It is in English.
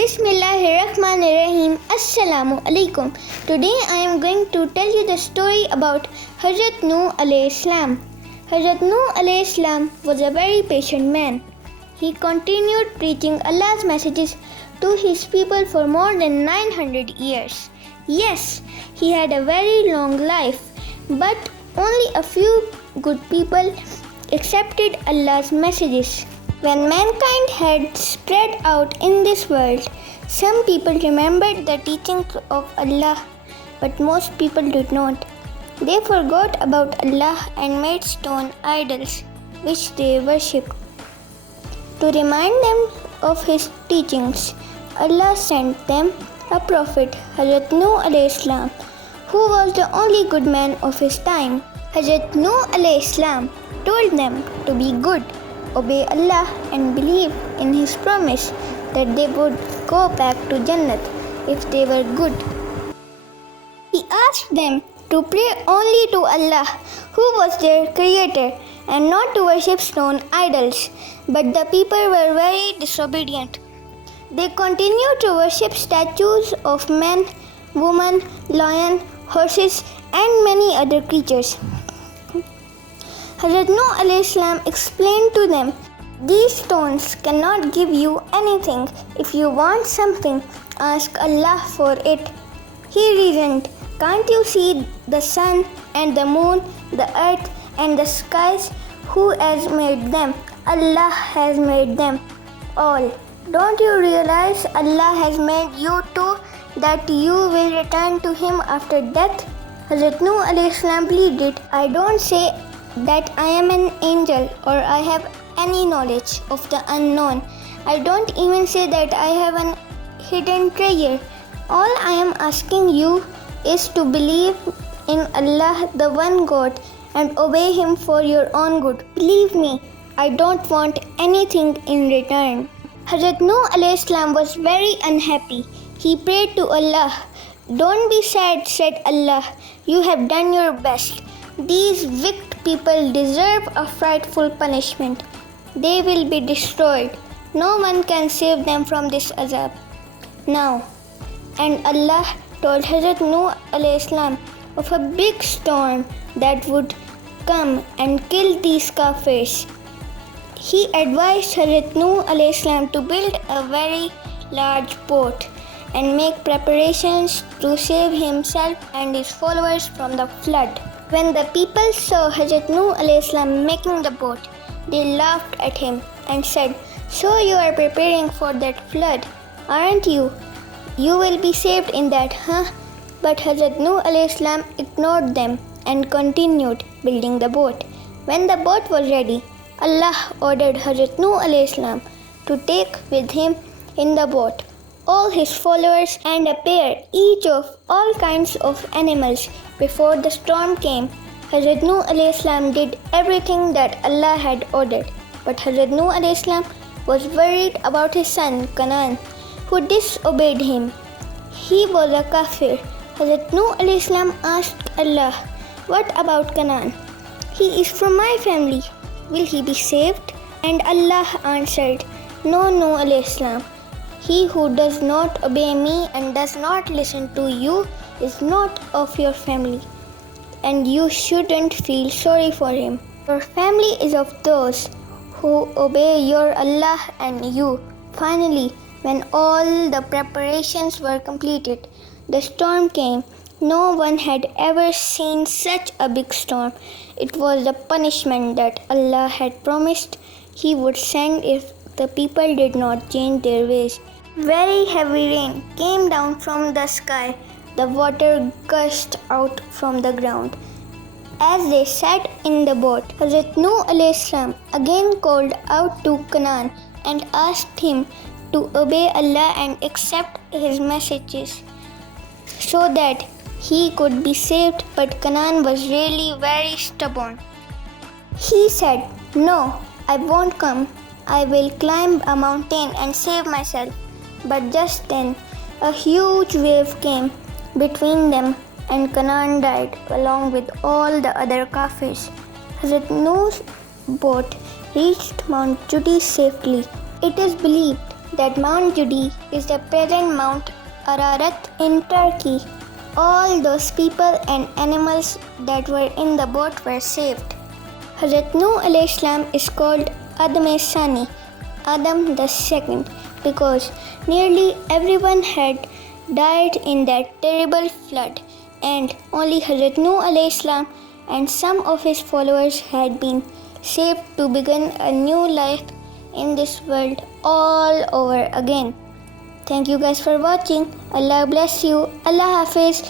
Bismillahirrahmanirrahim. Assalamu alaikum. Today I am going to tell you the story about Hazrat Nooh alayhi salam. Hazrat Nooh alayhi salam was a very patient man. He continued preaching Allah's messages to his people for more than 900 years. Yes, he had a very long life, but only a few good people accepted Allah's messages. When mankind had spread out in this world, some people remembered the teachings of Allah, but most people did not. They forgot about Allah and made stone idols, which they worshipped. To remind them of His teachings, Allah sent them a prophet, Hazrat Nooh alayhi salam, who was the only good man of his time. Hazrat Nooh alayhi salam told them to be good, obey Allah and believe in His promise that they would go back to Jannat if they were good. He asked them to pray only to Allah, who was their creator, and not to worship stone idols. But the people were very disobedient. They continued to worship statues of men, women, lion, horses, and many other creatures. Hazrat Nooh alayhi salam explained to them, "These stones cannot give you anything. If you want something, ask Allah for it." He reasoned, "Can't you see the sun and the moon, the earth and the skies? Who has made them? Allah has made them all. Don't you realize Allah has made you too, that you will return to Him after death?" Hazrat Nooh alayhi salam pleaded, "I don't say that I am an angel or I have any knowledge of the unknown. I don't even say that I have an hidden treasure. All I am asking you is to believe in Allah, the one God, and obey Him for your own good. Believe me, I don't want anything in return." Hazrat Nooh alayhi salam was very unhappy. He prayed to Allah. "Don't be sad," said Allah. "You have done your best. These wicked people deserve a frightful punishment. They will be destroyed. No one can save them from this azab now." And Allah told Hazrat Nooh alayhi salam of a big storm that would come and kill these kafirs. He advised Hazrat Nooh alayhi salam to build a very large boat and make preparations to save himself and his followers from the flood. When the people saw Hazrat Nooh alayhi salam making the boat, they laughed at him and said, "So you are preparing for that flood, aren't you? You will be saved in that, huh?" But Hazrat Nooh alayhi salam ignored them and continued building the boat. When the boat was ready, Allah ordered Hazrat Nooh alayhi salam to take with him in the boat all his followers and a pair each of all kinds of animals. Before the storm came, Hazrat Nooh alayhi salam did everything that Allah had ordered. But Hazrat Nooh alayhi salam was worried about his son Canaan, who disobeyed him. He was a kafir. Hazrat Nooh alayhi salam asked Allah, "What about Canaan? He is from my family. Will he be saved?" And Allah answered, "No, Nooh alayhi salam. He who does not obey me and does not listen to you is not of your family, and you shouldn't feel sorry for him. Your family is of those who obey your Allah and you." Finally, when all the preparations were completed, the storm came. No one had ever seen such a big storm. It was the punishment that Allah had promised He would send if the people did not change their ways. Very heavy rain came down from the sky. The water gushed out from the ground. As they sat in the boat, Hazrat Nooh alayhi salam again called out to Canaan and asked him to obey Allah and accept His messages so that he could be saved. But Canaan was really very stubborn. He said, "No, I won't come. I will climb a mountain and save myself." But just then, a huge wave came between them and Canaan died along with all the other kafirs. Hazrat Nooh's boat reached Mount Judy safely. It is believed that Mount Judi is the present Mount Ararat in Turkey. All those people and animals that were in the boat were saved. Hazrat Nooh alayhi salam is called Adam-e-Sani, Adam the second, because nearly everyone had died in that terrible flood, and only Hazrat Nooh alayhi salam and some of his followers had been saved to begin a new life in this world all over again. Thank you guys for watching. Allah bless you. Allah Hafiz.